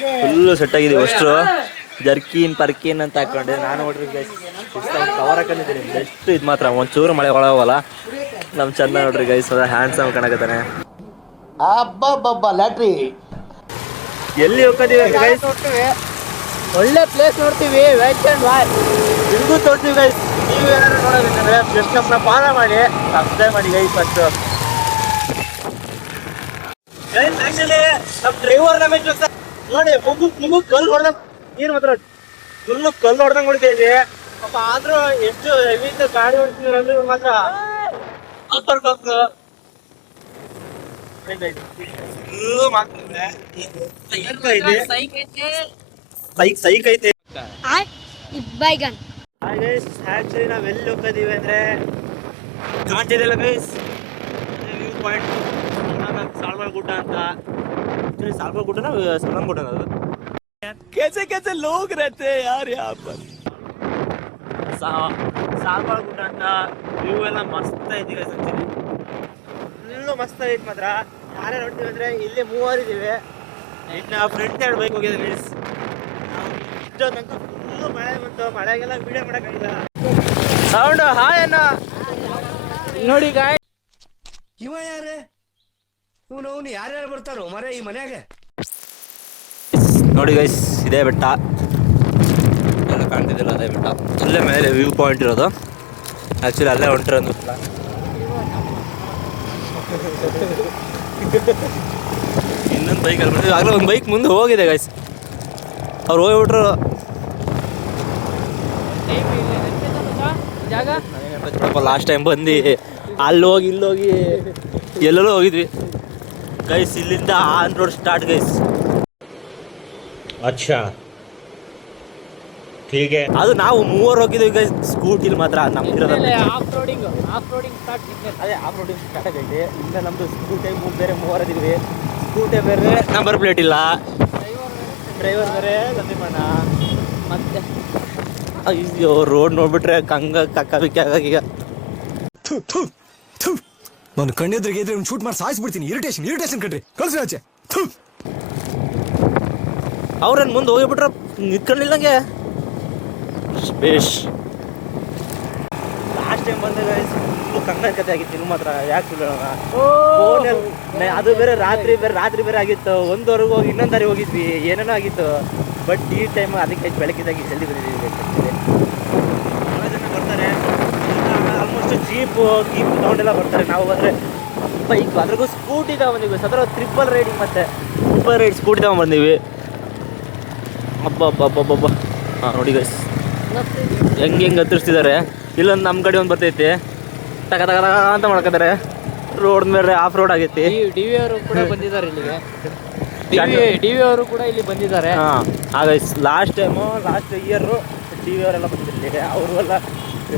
Full set ಆಗಿದ್ದೀವಿ ಅಷ್ಟರು. Jerkin ಪರ್ಕಿನ್ ಅಂತ ಹಾಕೊಂಡೆ ನಾನು ನೋಡ್ರಿ ಗೈಸ್ ಕವರ್ ಹಾಕೊಂಡಿದ್ದೀನಿ. ಎಷ್ಟು ಇದು ಮಾತ್ರ ಒಂಚೂರು ಮಳೆ ಒಳಗೋಗಲ್ಲ. ನಮ್ಮ ಚಂದ ನೋಡ್ರಿ ಗೈಸ್ ಹ್ಯಾಂಡ್ಸಮ್ ಕಾಣಕತ್ತಾನೆ. ಅಬ್ಬಬ್ಬಬ್ಬ ಲ್ಯಾಟ್ರಿ ಎಲ್ಲಿ ಹೋಗ್ತೀವಿ ಗೈಸ್? ಒಳ್ಳೆ ಪ್ಲೇಸ್ ನೋಡ್ತೀವಿ. ವೆಟ್ ಅಂಡ್ ವಾಚ್ ನಿಮಗೂ ತೋರ್ತೀವಿ ಗೈಸ್. ನೀವು ಏನಾದ್ರು ನೋಡೋದಿದ್ರೆ ಜಸ್ಟ್ ನಮ್ಮನ್ನ ಫಾಲೋ ಮಾಡಿ, ಸಬ್ಸ್ಕ್ರೈಬ್ ಮಾಡಿ ಗೈಸ್. ಫಸ್ಟ್ ಗೈಸ್ ಆಕ್ಚುಲಿ ನಮ್ಮ ಡ್ರೈವರ್ ನೋಡಿ ಮುಗು ಕಲ್ಲು ಹೊಡೆದ ನೀರು ಮಾತ್ರ ಫುಲ್ಲು ಕಲ್ಲು ಹೊಡೆದಂಗೆ ಹೊಡಿತೈತಿ ಪಾಪ. ಆದ್ರೂ ಎಷ್ಟು ಹೆವಿ ಗಾಡಿ ಹೊಡ್ತಿದ್ರು ಅಂದ್ರೆ ಮಾತ್ರ ಸೈಕ್ ಐತೆ. ಆಕ್ಚುಲಿ ನಾವ್ ಎಲ್ಲಿ ಹೋಗ್ತಿದೀವಿ ಅಂದ್ರೆ ಕಾಣ್ತಿದೆಲ್ಲ ಗೈಸ್, ವ್ಯೂ ಪಾಯಿಂಟ್ ಸಾಲ್ಮಲ್ ಗುಡ್ಡ ಅಂತ. ಸಾಲ್ಮಲ್ ಗುಡ್ಡನ ಸಲಂ ಗುಡ್ಡ ಅದು. कैसे कैसे लोग रहते हैं यार यहाँ पर. ಸಾಲ್ಮಲ್ ಗುಡ್ಡ ಅಂತ ವ್ಯೂ ಎಲ್ಲ ಮಸ್ತ್ ಐತಿ ಗೈಸ್. ಆಕ್ಚುಲಿ ಫುಲ್ಲು ಮಸ್ತ್ ಐತಿ ಮಾತ್ರ. ಯಾರೇ ನೋಡ್ತೀವಿ ಅಂದ್ರೆ ಇಲ್ಲಿ ಮೂವರಿದ್ದೀವಿ. ಇನ್ನು ಫ್ರೆಂಡ್ 2 ಬೈಕ್ ಹೋಗಿದೆ ಗೈಸ್. ಇಷ್ಟೊತ್ತಂತೂ ಫುಲ್ಲು ಮಳೆ ಬಂತು. ಮಳೆಗೆಲ್ಲ ವಿಡಿಯೋ ಮಾಡೋಕ್ಕಾಗಿಲ್ಲ. ಸೌಂಡ್ ಹಾಯ್ ಅಣ್ಣ ನೋಡಿ ಗಾಯ. ಇವ ಯಾರೇ ಇವನು ಯಾರ್ಯಾರು ಬರ್ತಾರೋ ಮರ ಈ ಮನ್ಯಾಗ. ನೋಡಿ ಗೈಸ್ ಇದೇ ಬೆಟ್ಟ ಎಲ್ಲ ಕಾಣ್ತಿದ್ದಿಲ್ಲ. ಅದೇ ಬೆಟ್ಟ ಅಲ್ಲೇ ಮೇಲೆ ವ್ಯೂ ಪಾಯಿಂಟ್ ಇರೋದು. ಆ್ಯಕ್ಚುಲಿ ಅಲ್ಲೇ ಹೊಂಟಿರೋದು. ಇನ್ನೊಂದು ಬೈಕಲ್ಲಿ ಬಂದಿದ್ದು. ಆಗಲೇ ಒಂದು ಬೈಕ್ ಮುಂದೆ ಹೋಗಿದೆ ಗೈಸ್. ಅವ್ರು ಹೋಗ್ಬಿಟ್ರು. ಲಾಸ್ಟ್ ಟೈಮ್ ಬಂದು ಅಲ್ಲಿ ಹೋಗಿ ಇಲ್ಲೋಗಿ ಎಲ್ಲೆಲ್ಲೋ ಹೋಗಿದ್ವಿ ಗೈಸ್. ಇಲ್ಲಿಂದ ಆನ್ ರೋಡ್ ಸ್ಟಾರ್ಟ್ ಗೈಸ್. अच्छा ठीक है. ಅದು ನಾವು 3 ಹೋಗಿದ್ದೀವಿ ಗೈಸ್ ಸ್ಕೂಟಿಲಿ ಮಾತ್ರ. ನಮ್ದಿರೋದು ಆಫ್ ರೋಡಿಂಗ್ ಸ್ಟಾರ್ಟ್. ಅದೇ ಆಫ್ ರೋಡಿಂಗ್ ಸ್ಟಾರ್ಟ್ ಆಗೈತಿ. ಇನ್ನು ನಮ್ಮದು ಸ್ಕೂಟಿ ಬೇರೆ 3 ಇದ್ದೀವಿ. ಸ್ಕೂಟಿ ಬೇರೆ, ನಂಬರ್ ಪ್ಲೇಟ್ ಇಲ್ಲ, ಡ್ರೈವರ್ ಬೇರೆ ಸಂದೀಪಣ್ಣ. ಮತ್ತೆ ಅಯ್ಯೋ ರೋಡ್ ನೋಡ್ಬಿಟ್ರೆ ಕಂಗ ಕಕ್ಕ ಬಿಕ್ಕಿ ಆಗಾಗೀಗ. ನಾನು ಕಣ್ಣೆದ್ರಿಗೆ ಇದ್ರೆ ಒಂದು ಶೂಟ್ ಮಾಡಿ ಸಾಯಿಸ್ಬಿಡ್ತೀನಿ. ಇರಿಟೇಷನ್ ಕಣ್ರಿ, ಕಳ್ಸಿ ಆಚೆ. ಅವ್ರನ್ನ ಮುಂದೆ ಹೋಗಿಬಿಟ್ರೆ ನಿಂತ್ಕೊಂಡಿಲ್ಲಂಗೆ. ಬೇಷ್ ಲಾಸ್ಟ್ ಟೈಮ್ ಬಂದಾಗ ಕಂಗನ ಕತೆ ಆಗಿತ್ತು. ಇನ್ನು ಮಾತ್ರ ಯಾಕೆ ಸುಳ್ಳೋಣ. ಅದು ಬೇರೆ ರಾತ್ರಿ ಬೇರೆ ಆಗಿತ್ತು. 1ವರೆಗೂ ಹೋಗಿ ಇನ್ನೊಂದು ದಾರಿ ಹೋಗಿದ್ವಿ. ಏನೇನೋ ಆಗಿತ್ತು. ಬಟ್ ಈ ಟೈಮ್ ಅದಕ್ಕೆ ಬೆಳಕಿದ್ದಾಗಿ ಜಲ್ದಿ ಬಂದಿದ್ದೀವಿ. ಭಾಳ ಜನ ಬರ್ತಾರೆ. ಆಲ್ಮೋಸ್ಟ್ ಜೀಪ್ ತಗೊಂಡೆಲ್ಲ ಬರ್ತಾರೆ. ನಾವು ಬಂದರೆ ಬೈಕ್, ಅದ್ರಿಗೂ ಸ್ಕೂಟಿ ತಗೊಂಬಂದಿವಿ. ಅದರ ಟ್ರಿಪಲ್ ರೈಡಿಂಗ್ ಮತ್ತೆ ಟ್ರಿಪಲ್ ರೈಡ್ ಸ್ಕೂಟಿ ತಗೊಂಬಂದೀವಿ. ಹಬ್ಬ ಹಾಂ ನೋಡಿ ಗೈಸ್ ಹೆಂಗೆ ಹತ್ತಿರ್ಸ್ತಿದ್ದಾರೆ. ಇಲ್ಲೊಂದು ನಮ್ಮ ಕಡೆ ಒಂದು ಬರ್ತೈತಿ. ತಗ ಅಂತ ಮಾಡ್ಕೋತಾರೆ. ರೋಡ್ ಮೇಲೆ ಆಫ್ ರೋಡ್ ಆಗೈತಿ. ಡಿ ವಿ ಅವರು ಕೂಡ ಬಂದಿದ್ದಾರೆ ಇಲ್ಲಿಗೆ. ಡಿ ವಿ ಅವರು ಕೂಡ ಇಲ್ಲಿ ಬಂದಿದ್ದಾರೆ. ಹಾಂ ಹಾಗೆ ಲಾಸ್ಟ್ ಇಯರು ಡಿ ವಿ ಅವರೆಲ್ಲ ಬಂದಿರಲಿ. ಅವರು ಎಲ್ಲ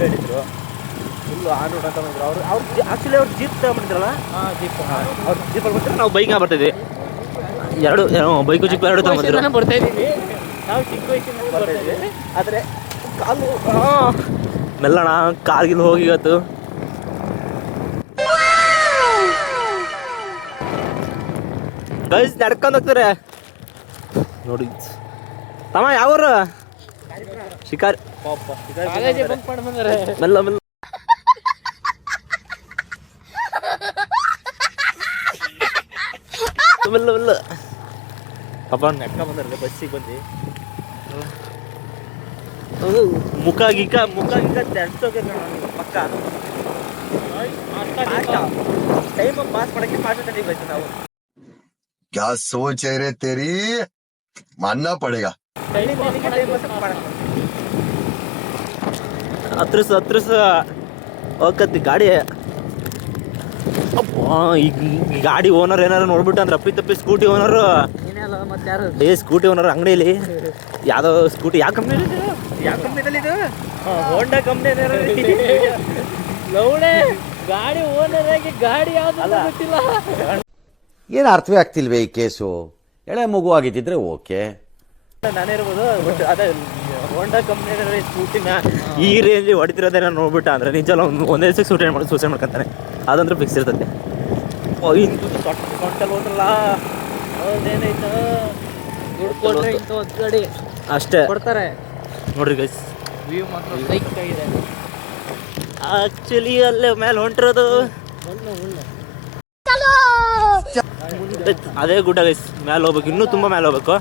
ಹೇಳಿದರು ಫುಲ್ಲು ಆನ್ ರೋಡ್ ಅಂತ ಬಂದರು. ಅವ್ರು ಆ್ಯಕ್ಚುಲಿ ಅವ್ರು ಜೀಪ್ ತಗೊಂಡಿದ್ರಲ್ಲ. ಅವ್ರು ಜೀಪಲ್ಲಿ ಬಂದರೆ ನಾವು ಬೈಕ್ನ ಬರ್ತಿದ್ವಿ. ಎರಡು ಬೈಕು ಜೀಪ್ ಎರಡು ತಗೊಂಡಿದ್ರು. ಬರ್ತಾ ಇದ್ದೀವಿ ನಾವು ಚಿಕ್ಕ ವಯಸ್ಸಿನ ಬರ್ತಾ ಇದ್ದೀವಿ. ಆದರೆ ಕಾಲು ಮೆಲ್ಲಣ ಕಾರ್ಗಿಲ್ ಹೋಗಿ ಇವತ್ತು. ಗೈಸ್ ನಡ್ಕೊಂಡು ಹೋಗ್ತಾರೆ ನೋಡಿ. ತಮ್ಮ ಯಾವರು ಶಿಕಾರಿ ಮೆಲ್ಲ ಮೆಲ್ಲ ಮೆಲ್ಲ ಮೆಲ್ಲ ಪಾಪ ನೆಟ್ಕ ಬಂದಾರೆ ಬಸ್ಸಿಗೆ ಬಂದು. ಮುಖ ಗೀಕ ತೆಡ್ಸೋಕೆ ಪಕ್ಕ ಟೈಮ್ ಪಾಸ್ ಮಾಡಕ್ಕೆ ಫಾಸ್ಟ್ ಬೈತು ನಾವು. क्या सोच है रे तेरी, मानना पड़ेगा. ಹತ್ರಸ ಹೋಗತ್ತಿ ಗಾಡಿ. ಈ ಗಾಡಿ ಓನರ್ ಏನಾರು ನೋಡ್ಬಿಟ್ಟು ಅಂದ್ರೆ ತಪ್ಪಿ ಸ್ಕೂಟಿ ಓನರು ಸ್ಕೂಟಿ ಓನರ್ ಅಂಗಡಿಯಲ್ಲಿ ಯಾವುದೋ ಸ್ಕೂಟಿ ಯಾವ ಕಂಪ್ನಿದಲ್ಲಿ ಇದು ಹೋಂಡಾ ಕಂಪ್ನಿ ಗಾಡಿ ಓನರ್ ಆಗಿ ಗಾಡಿ ಯಾವ್ದು ಗೊತ್ತಿಲ್ಲ. ಏನು ಅರ್ಥವೇ ಆಗ್ತಿಲ್ವೇ ಈ ಕೇಸು? ಎಳೆ ಮಗು ಆಗಿದ್ದಿದ್ರೆ ಓಕೆ, ನಾನೇ ಇರ್ಬೋದು. ಬಟ್ ಅದೇ ಹೋಂಡಾ ಕಂಪ್ನಿ ಸ್ಕೂಟಿನ ಈ ರೇಂಜ್ ಹೊಡಿತಿರೋದೇನ ನೋಡ್ಬಿಟ್ಟ ಅಂದ್ರೆ ನಿಜ ಒಂದೇ ದಿವಸ ಸೂಸೈಡ್ ಮಾಡ್ಕೊತಾನೆ. ಅದಂದ್ರೆ ಫಿಕ್ಸ್ ಇರ್ತದೆ. ಸೊಟ್ಟಲ್ಲಿ ಹೋದ್ರಲ್ಲ ಅದೇನಾಯ್ತು ದುಡ್ಡು ಕೊಟ್ರೆ ಇಂಥ ಒಂದು ಗಾಡಿ ಅಷ್ಟೇ ಕೊಡ್ತಾರೆ. ನೋಡ್ರಿ ಗೈಸ್, ವ್ಯೂ ಮಾತ್ರ ಸೈಕ್ ಆಗಿದೆ. ಆಕ್ಚುಲಿ ಅಲ್ಲೇ ಮೇಲೆ ಹೊಂಟಿರೋದು ಅದೇ ಗುಡ್ಡ ಗೈಸ್. ಮೇಲೆ ಹೋಗ್ಬೇಕು, ಇನ್ನೂ ತುಂಬ ಮೇಲೆ ಹೋಗ್ಬೇಕು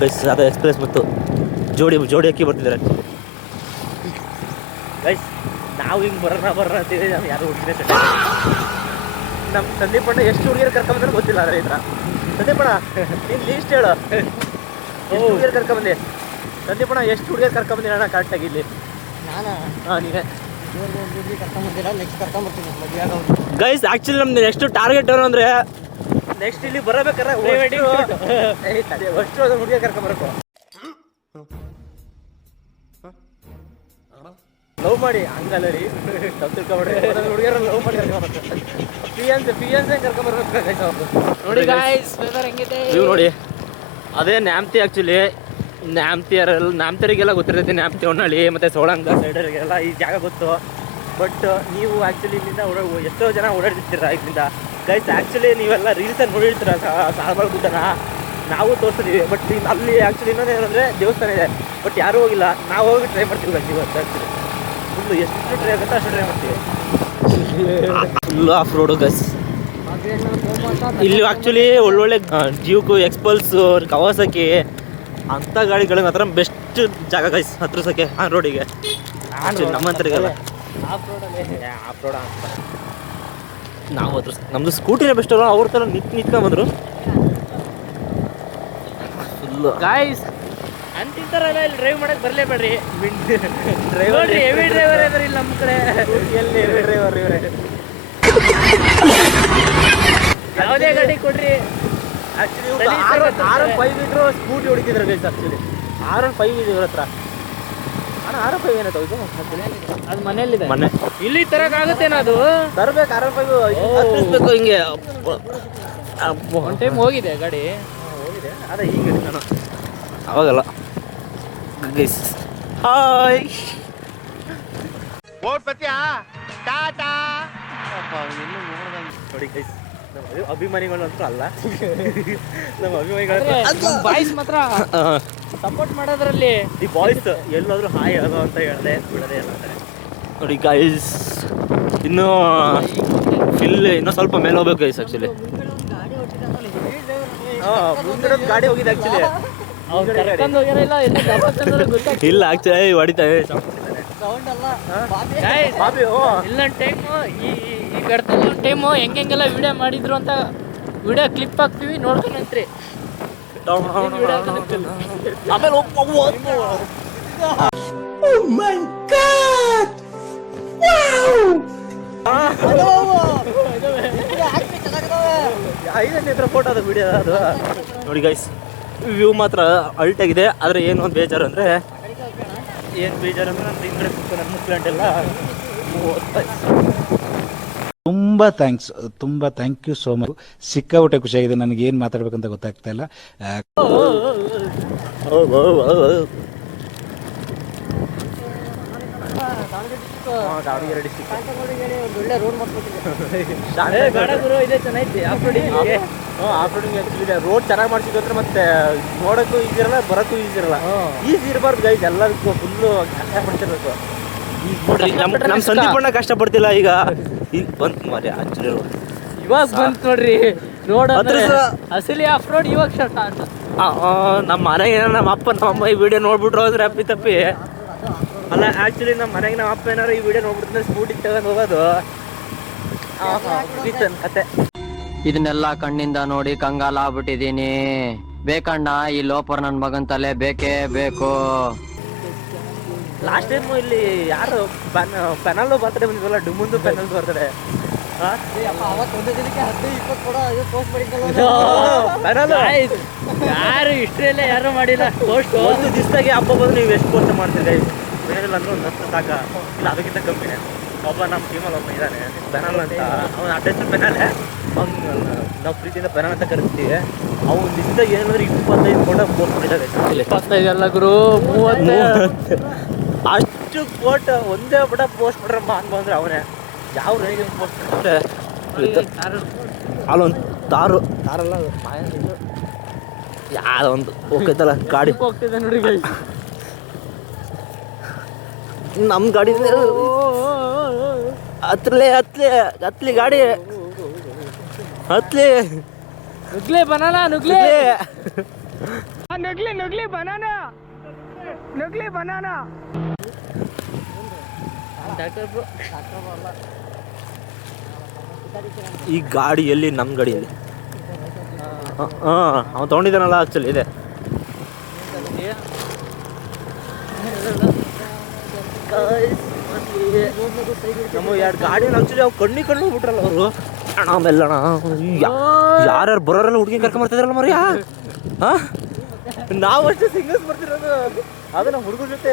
ಗೈಸ್. ಅದೇ ಎಕ್ಸ್ಪ್ರೆಸ್ ಮತ್ತು ಜೋಡಿ ಅಕ್ಕಿ ಬರ್ತಿದ್ದಾರೆ ಗೈಸ್. ನಾವು ಹಿಂಗೆ ಬರೋಣ ಅಂತೀವಿ, ನಾವು ಯಾರು ಹುಡುಗಿರೇ ನಮ್ಮ ಸಂದೀಪಣ್ಣ ಎಷ್ಟು ಹುಡುಗಿಯರು ಕರ್ಕೊಂಬಂದ್ರೆ ಗೊತ್ತಿಲ್ಲ. ಆದರೆ ಈ ಥರ ಸಂದೀಪಣ್ಣ ನೀನು ಲೀಸ್ಟ್ ಹೇಳು, ಎಷ್ಟು ಹುಡುಗಿಯರು ಕರ್ಕೊಂಬಂದಿ? ಸಂದೀಪಣ್ಣ ಎಷ್ಟು ಹುಡುಗಿಯರು ಕರ್ಕೊಂಬಂದಿರ ಅಣ್ಣ ಕರೆಕ್ಟಾಗಿ ಇಲ್ಲಿ? ನಾನು ಹಾಂ ನೀವೇ ಕರ್ಕೊಂಬಂದಿಲ್ಲ, ನೆಕ್ಸ್ಟ್ ಕರ್ಕೊಂಬರ್ತೀನಿ ಮದುವೆ ಆಗೋ. ಗೈಸ್ ಆ್ಯಕ್ಚುಲಿ ನಮ್ದು ನೆಕ್ಸ್ಟ್ ಟಾರ್ಗೆಟ್ ಏನು ಅಂದರೆ ನೆಕ್ಸ್ಟ್ ಇಲ್ಲಿ ಬರಬೇಕಾರೆ ಅಷ್ಟು ಹುಡುಗಿಯ ಕರ್ಕೊಂಬರಬೇಕು. ಲವ್ ಮಾಡಿ ಹಂಗಲ್ಲ ರೀ, ತಪ್ಪು ತಿಳ್ಕೊಬೇಡಿ. ಹುಡುಗಿಯರ ಲವ್ ಮಾಡಿ ಕರ್ಕೊಂಬರ್ಬೇಕು, ಫಿಯನ್ಸೆ ಕರ್ಕೊಂಬರ್ಬೇಕು. ನೋಡಿ ಗಾಯ್ಸ್ ವೆದರ್ ಹೆಂಗಿದೆ ನೀವು ನೋಡಿ, ಅದೇ ನ್ಯಾಮ್ತಿ. ಆ್ಯಕ್ಚುಲಿ ನ್ಯಾಮ್ತಿಯರಿಗೆಲ್ಲ ಗೊತ್ತಿರ್ತೈತಿ, ನ್ಯಾಮ್ತಿ ಹೊನ್ನಳ್ಳಿ ಮತ್ತು ಸೋಳಂಗ ಸೈಡರಿಗೆಲ್ಲ ಈ ಜಾಗ ಗೊತ್ತು. ಬಟ್ ನೀವು ಆ್ಯಕ್ಚುಲಿ ಇಲ್ಲಿಂದ ಎಷ್ಟೋ ಜನ ಓಡಾಡ್ತಿರ್ತೀರ ಇಲ್ಲಿಂದ ಗೈಸ್. ಆ್ಯಕ್ಚುಲಿ ನೀವೆಲ್ಲ ರೀಲ್ಸಲ್ಲಿ ನೋಡಿರ್ತೀರ ಸಾಲಬಾಳ್ ಗುಡ್ಡನ, ನಾವು ತೋರಿಸ್ತೀವಿ. ಬಟ್ ಅಲ್ಲಿ ಆ್ಯಕ್ಚುಲಿ ಇನ್ನೊಂದು ಏನಂದರೆ ದೇವಸ್ಥಾನ ಇದೆ, ಬಟ್ ಯಾರೂ ಹೋಗಿಲ್ಲ. ನಾವು ಹೋಗಿ ಟ್ರೈ ಮಾಡ್ತೀವಿ ಗೈಸ್ ಇವತ್ತು. ಆ್ಯಕ್ಚುಲಿ ಫುಲ್ಲು ಎಷ್ಟು ಟ್ರೈ ಆಗುತ್ತೋ ಅಷ್ಟು ಟ್ರೈ ಮಾಡ್ತೀವಿ. Full of road guys. ಇಲ್ಲಿ ಆ್ಯಕ್ಚುಲಿ ಒಳ್ಳೊಳ್ಳೆ ಡ್ಯೂಕು, ಎಕ್ಸ್ಪಲ್ಸು, ಕವಾಸಕಿ ಅಂಥ ಗಾಡಿಗಳಿಗೆ ಮಾತ್ರ ಬೆಸ್ಟ್ ಜಾಗ ಗೈಸ್ ಹತ್ರಸಕ್ಕೆ ಆ ರೋಡಿಗೆ. ನಮ್ಮಂತರಿಗೆಲ್ಲ ಆಫ್ ರೋಡ ಅಂತ ನಾವು ಹತ್ರ ನಮ್ಮದು ಸ್ಕೂಟಿನೇ ಬೆಸ್ಟ್ ಅಲ್ಲ. ಅವ್ರ ಥರ ನಿಂತ್ಕೊಂಬಂದ್ರು ಫುಲ್ಲು ಗಾಯ್ಸ್. ಅಂತಿಂತಾರಲ್ಲ ಇಲ್ಲಿ ಡ್ರೈವ್ ಮಾಡಕ್ಕೆ ಬರಲೇಬೇಡ್ರಿ. ಡ್ರೈವರ್ ಹೆವಿ ಡ್ರೈವರ್ ಇದಾರೆ ಇಲ್ಲಿ ನಮ್ಮ ಕಡೆ. ಎಲ್ಲಿ ಡ್ರೈವರ್ ಇವರೇ. ಯಾವುದೇ ಗಾಡಿ ಕೊಡ್ರಿ. ಆ್ಯಕ್ಚುಲಿ R15 ಇದ್ರು ಸ್ಕೂಟಿ ಹೊಡಿತಿದ್ರು ಗೈಸ್. ಆ್ಯಕ್ಚುಲಿ R15 ಇದೆ ಇವ್ರ ಹತ್ರ. ಅಣ್ಣ R15 ಏನಾಯ್ತು ಇದು? ಅದು ಮನೇಲಿದೆ. ಮೊನ್ನೆ ಇಲ್ಲಿ ತರಕಾಗುತ್ತೇನೋ ಅದು? ತರಬೇಕು R15 ಹತ್ತಿಸ್ಬೇಕು ಹಿಂಗೆ. ಒಂದು ಟೈಮ್ ಹೋಗಿದೆ ಗಾಡಿ, ಹೋಗಿದೆ. ಅದೇ ಈಗ ನಾನು ಅವಾಗಲ್ಲ ಗೈಸ್. ಹಾಯ್ ನೋಡಿ ಗೈಸ್, ನಮ್ಮ ಅಭಿಮಾನಿಗಳು ಅಂತೂ ಅಲ್ಲ, ನಮ್ಮ ಅಭಿಮಾನಿಗಳು ಬಾಯ್ಸ್ ಮಾತ್ರ ಸಪೋರ್ಟ್ ಮಾಡೋದ್ರಲ್ಲಿ. ಈ ಬಾಯ್ಸ್ ಎಲ್ಲಾದ್ರೂ ಹಾಯ್ ಅದು ಅಂತ ಹೇಳ್ದೆ ಬಿಡದೆ ಎಲ್ಲ ಅಂತಾರೆ ನೋಡಿ ಗೈಸ್. ಇನ್ನೂ ಇನ್ನೂ ಸ್ವಲ್ಪ ಮೇಲೆ ಹೋಗ್ಬೇಕು ಗೈಸ್. ಆ್ಯಕ್ಚುಲಿ ಮುಂದೆ ಗಾಡಿ ಹೋಗಿದೆ ಆ್ಯಕ್ಚುಲಿ. ಇಲ್ಲ ಆ್ಯಕ್ಚುಲಿ ಹೊಡಿತಾರೆ ಬಾಬಿ. ಇಲ್ಲೊಂದು ಟೈಮು ಈ ಗಡ್ತಲ್ಲಿ ಒಂದು ಟೈಮು ಹೆಂಗೆಲ್ಲ ವಿಡಿಯೋ ಮಾಡಿದ್ರು ಅಂತ ವಿಡಿಯೋ ಕ್ಲಿಪ್ ಹಾಕ್ತೀವಿ, ನೋಡ್ಕೊಂಡ್ರಿ. ಆಮೇಲೆ ಐದನೇ ಹತ್ರ ಫೋಟೋ ಅದು ವಿಡಿಯೋ ಅದು ನೋಡಿ ಗೈಸ್. ವ್ಯೂ ಮಾತ್ರ ಅಲ್ಟಾಗಿದೆ. ಆದರೆ ಏನು ಒಂದು ಬೇಜಾರು ಅಂದರೆ ನನ್ನ ಹಿಂದೆ ಕೂತು ನನ್ನ ಮುಕ್ಳಂಟೆಲ್ಲ ತುಂಬ ಥ್ಯಾಂಕ್ ಯು ಸೋ ಮಚ್. ಸಿಕ್ಕಾಪಟ್ಟೆ ಖುಷಿಯಾಗಿದೆ. ನನಗೆ ಏನು ಮಾತಾಡ್ಬೇಕಂತ ಗೊತ್ತಾಗ್ತಾ ಇಲ್ಲ. ದಾವಣಗೆರೆ ಡಿಸ್ಟಿಕ್ ಒಳ್ಳೆ ರೋಡ್ ಇದೇ ಚೆನ್ನಾಗಿತ್ತು off roading. Off roading actually road ಚೆನ್ನಾಗಿ ಮಾಡ್ಸಿದ್ರೆ ಮತ್ತೆ ನೋಡೋಕ್ಕೂ ಈಸಿ ಇರಲ್ಲ, ಬರೋಕ್ಕೂ ಈಸಿ ಇರಲ್ಲ. ಈಸಿ ಇರಬಾರ್ದು ಗೈಸ್, ಎಲ್ಲದಕ್ಕೂ ಫುಲ್ಲು ಕಷ್ಟಪಡ್ತಿರ್ಬೇಕು. ನಮ್ಮ ಸಂದೀಪಣ್ಣ ಕಷ್ಟಪಡ್ತಿಲ್ಲ ಈಗ ಬಂತು ಮಾರಿ. ಆಕ್ಚುಲಿ ಇವಾಗ ಬಂತು ನೋಡ್ರಿ ರೋಡ್ ಅಸಲಿ ಆಫ್ ರೋಡ್ ಇವಾಗ ಸ್ಟಾರ್ಟ್. ನಮ್ಮ ಮನೆಗೆ ನಮ್ಮ ಅಪ್ಪ ನಮ್ಮ ಅಮ್ಮ ಈ ವಿಡಿಯೋ ನೋಡ್ಬಿಟ್ರು ಹೋದ್ರೆ ತಪ್ಪಿ ಅಲ್ಲ. ಆ್ಯಕ್ಚುಲಿ ನಮ್ಮ ಮನೆಗೆ ನಮ್ಮ ಅಪ್ಪ ಏನಾರು ಈ ವಿಡಿಯೋ ನೋಡ್ಬಿಡ್ತಾರೆ ಸ್ಕೂಟಿ ತಗೊಂಡು ಹೋಗೋದು ಕತೆ. ಇದನ್ನೆಲ್ಲ ಕಣ್ಣಿಂದ ನೋಡಿ ಕಂಗಾಲ ಆಗ್ಬಿಟ್ಟಿದೀನಿ. ಬೇಕಣ್ಣ ಈ ಲೋಪರ್ ನನ್ ಮಗನ್ ತಲೆ ಬೇಕೇ ಬೇಕು. ಲಾಸ್ಟ್ ಟೈಮು ಇಲ್ಲಿ ಯಾರು ಪೆನಲ್ಲು ಬರ್ತಡೆ ಬಂದಿದ್ವಲ್ಲ, ಡುಮುಂದು ಪೆನಲ್ ಬರ್ತಡೆ. ಯಾರು ಇಷ್ಟರಲ್ಲೇ ಯಾರು ಮಾಡಿಲ್ಲ ಪೋಸ್ಟ್. ಒಂದು ದಿವಸದಾಗೆ ಹಬ್ಬ ಬಂದು ನೀವು ಎಷ್ಟು ಪೋಸ್ಟ್ ಮಾಡ್ತೀರಿ? ಬೇರೆಲ್ಲ ಅಂದ್ರೆ ಒಂದು 10 ಸಾಕ ಇಲ್ಲ, ಅದಕ್ಕಿಂತ ಕಮ್ಮಿನೇ. ಒಬ್ಬ ನಮ್ಮ ಟೀಮಲ್ಲಿ ಒಬ್ಬ ಇದ್ದಾನೆ ಪೆನಲ್ ಅಂತ, ಅವ್ನು ಅಡ್ರೆಸ್ ಪೆನಲ್ಲೇ. ಅವ್ನು ನಾವು ಪ್ರೀತಿಯಿಂದ ಪೆನಲ್ ಅಂತ ಕರಿತೀವಿ. ಅವ್ನು ದಿವಸದಾಗ ಏನಂದ್ರೆ 25 ಫೋಟೋ ಪೋಸ್ಟ್ ಮಾಡಿದ್ದಾರೆ. 25 ಅಲ್ಲ ಗುರು, 30 ಅಷ್ಟು ಫೋಟೋ ಒಂದೇ ಪಟ ಪೋಸ್ಟ್ ಮಾಡ್ರಮ್ಮ ಅನ್ಬಂದ್ರೆ ಅವನೇ ಯಾವ ರೇಂಜ್ ಪೋಸ್ಟ್ ಮಾಡ್ತಾರೆ. ಅಲ್ಲೊಂದು ತಾರಲ್ಲ ಯಾವ್ದೋ ಒಂದು ಹೋಗ್ತೈತಲ್ಲ ಗಾಡಿ ಹೋಗ್ತಿದೆ ನೋಡಿ ಗೈಸ್. ನಮ್ಮ ಗಾಡಿ ಹತ್ಲಿ ಗಾಡಿ ಹತ್ಲಿ ನುಗ್ಲೆ ಬನಾನಾ ನುಗ್ಲೆ ಬನಾನಾ. ಈ ಗಾಡಿಯಲ್ಲಿ ನಮ್ಮ ಗಾಡಿಯಲ್ಲಿ ಅವ್ನು ತೊಗೊಂಡಿದ್ದಾನಲ್ಲ ಆಕ್ಚುಲಿ ಇದೆ. ನಮ್ಮ ಎರಡು ಗಾಡಿನ ಆಕ್ಚುಲಿ ಅವ್ರು ಕಣ್ಣು ಬಿಟ್ರಲ್ಲ ಅವರು. ಆಮೇಲೆ ಯಾರ್ಯಾರು ಬರೋರೆಲ್ಲ ಹುಡುಗಿ ಕರ್ಕೊಂಬರ್ತಿದ್ರಲ್ಲ ಮರಿ ನಾವು ಅಷ್ಟೇ ಸಿಂಗಲ್ಸ್ ಬರ್ತಿರೋದು. ಅದು ನಮ್ಮ ಹುಡುಗರ ಜೊತೆ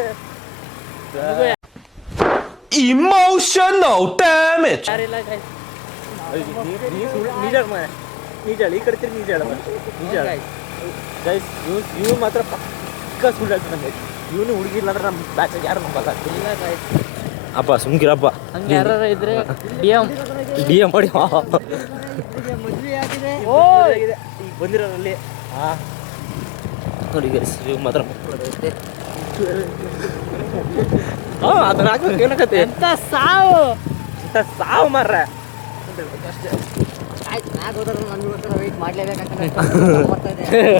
ಇಮೋಷನಲ್ ಡ್ಯಾಮೇಜ್. ಯಾರಿಲ್ಲ ಗೈಸ್. ನಿಜ ಈ ಕಡೆ ತಿರ್ಗಿ ನಿಜ ಗೈಸ್. ಇವ್ ಮಾತ್ರ ಪಕ್ಕ ಸುಳ್ಳು ಹೇಳ್ತಾನೆ ಗೈಸ್. ಇವನು ಹುಡುಗಿ ಇಲ್ಲ ಅಂದ್ರೆ ನಮ್ಮ ಬ್ಯಾಚಾಗ ಯಾರು ನಂಬಲ್ಲ. ಇಲ್ಲ ಗೈಸ್. ಅಪ್ಪ ಸುಮ್ಕಿರಪ್ಪ. ಹಂಗೆ ಯಾರು ಇದ್ರೆ ಡಿ ಎಂ ಮಾಡಿ ಈಗ ಬಂದಿರೋರಲ್ಲಿ ನೋಡಿ ಗೈಸ್. ಇವ್ ಮಾತ್ರ ಅದನ್ನ ಹಾಕ್ಬೇಕು ಏನಕತ್ತೆ ಎಂತ ಸಾವು. ಇಂಥ ಸಾವು ಮಾರ್ರ.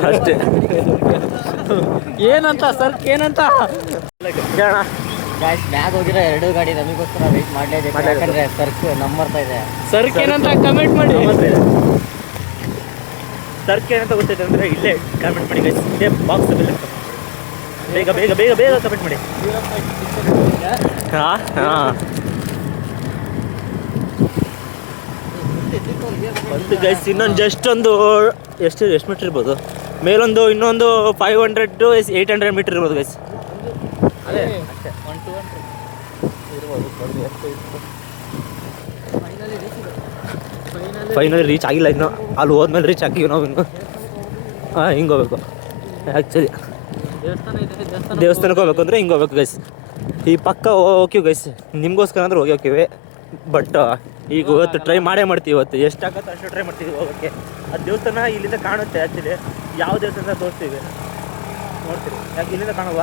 ಅಷ್ಟೇ ಏನಂತ ಸರ್ಕ್ ಏನಂತ ಮ್ಯಾಗ್ ಹೋಗಿರೋ 2 ಗಾಡಿ ನಮಗೋಸ್ಕರ ವೇಟ್ ಮಾಡ್ಲೇಬೇಕು. ಯಾಕಂದ್ರೆ ಸರ್ಕ್ ನಂಬರ್ತಾ ಇದೆ. ಸರ್ಕ್ ಏನಂತ ಕಮೆಂಟ್ ಮಾಡಿ. ಸರ್ಕ್ ಏನಂತ ಗೊತ್ತೈತೆ ಅಂದರೆ ಇಲ್ಲೇ ಕಮೆಂಟ್ ಮಾಡಿ ಗೈಸ್. ಇಲ್ಲೇ ಬಾಕ್ಸ್ ಬೇಗ ಬೇಗ ಬೇಗ ಬೇಗ ಕಮೆಂಟ್ ಮಾಡಿ. ಒಂದು ಗೈಸ್ ಇನ್ನೊಂದು ಜಸ್ಟ್ ಒಂದು ಎಷ್ಟು ಮೀಟ್ರ್ ಇರ್ಬೋದು, ಮೇಲೊಂದು ಇನ್ನೊಂದು 500 to 800 ಮೀಟ್ರ್ ಇರ್ಬೋದು ಗೈಸ್. ಅದೇ ಅಷ್ಟೇ 1-200 ಫೈನಲಿ ರೀಚ್ ಆಗಿಲ್ಲ ಇನ್ನು. ಅಲ್ಲಿ ಹೋದ್ಮೇಲೆ ರೀಚ್ ಆಗಿವಿ ನಾವು ಇನ್ನು. ಹಿಂಗೆ ಹೋಗ್ಬೇಕು ಆ್ಯಕ್ಚುಲಿ. ದೇವಸ್ಥಾನಕ್ಕೆ ಹೋಗ್ಬೇಕು ಅಂದರೆ ಹಿಂಗೆ ಹೋಗ್ಬೇಕು ಗೈಸ್. ಈ ಪಕ್ಕ ಹೋಗ್ತೀವಿ ಗೈಸ್, ನಿಮಗೋಸ್ಕರ ಅಂದ್ರೆ ಹೋಗ್ತೀವಿ. ಬಟ್ ಈಗ ಇವತ್ತು ಟ್ರೈ ಮಾಡೇ ಮಾಡ್ತೀವಿ. ಇವತ್ತು ಎಷ್ಟಾಗತ್ತೋ ಅಷ್ಟು ಟ್ರೈ ಮಾಡ್ತೀವಿ ಹೋಗೋಕ್ಕೆ. ಅದು ದೇವಸ್ಥಾನ ಇಲ್ಲಿಂದ ಕಾಣುತ್ತೆ ಆ್ಯಕ್ಚುಲಿ. ಯಾವ ದೇವಸ್ಥಾನ ತೋರಿಸ್ತೀವಿ ನೋಡ್ತೀವಿ. ಯಾಕೆ ಇಲ್ಲಿಂದ ಕಾಣುವ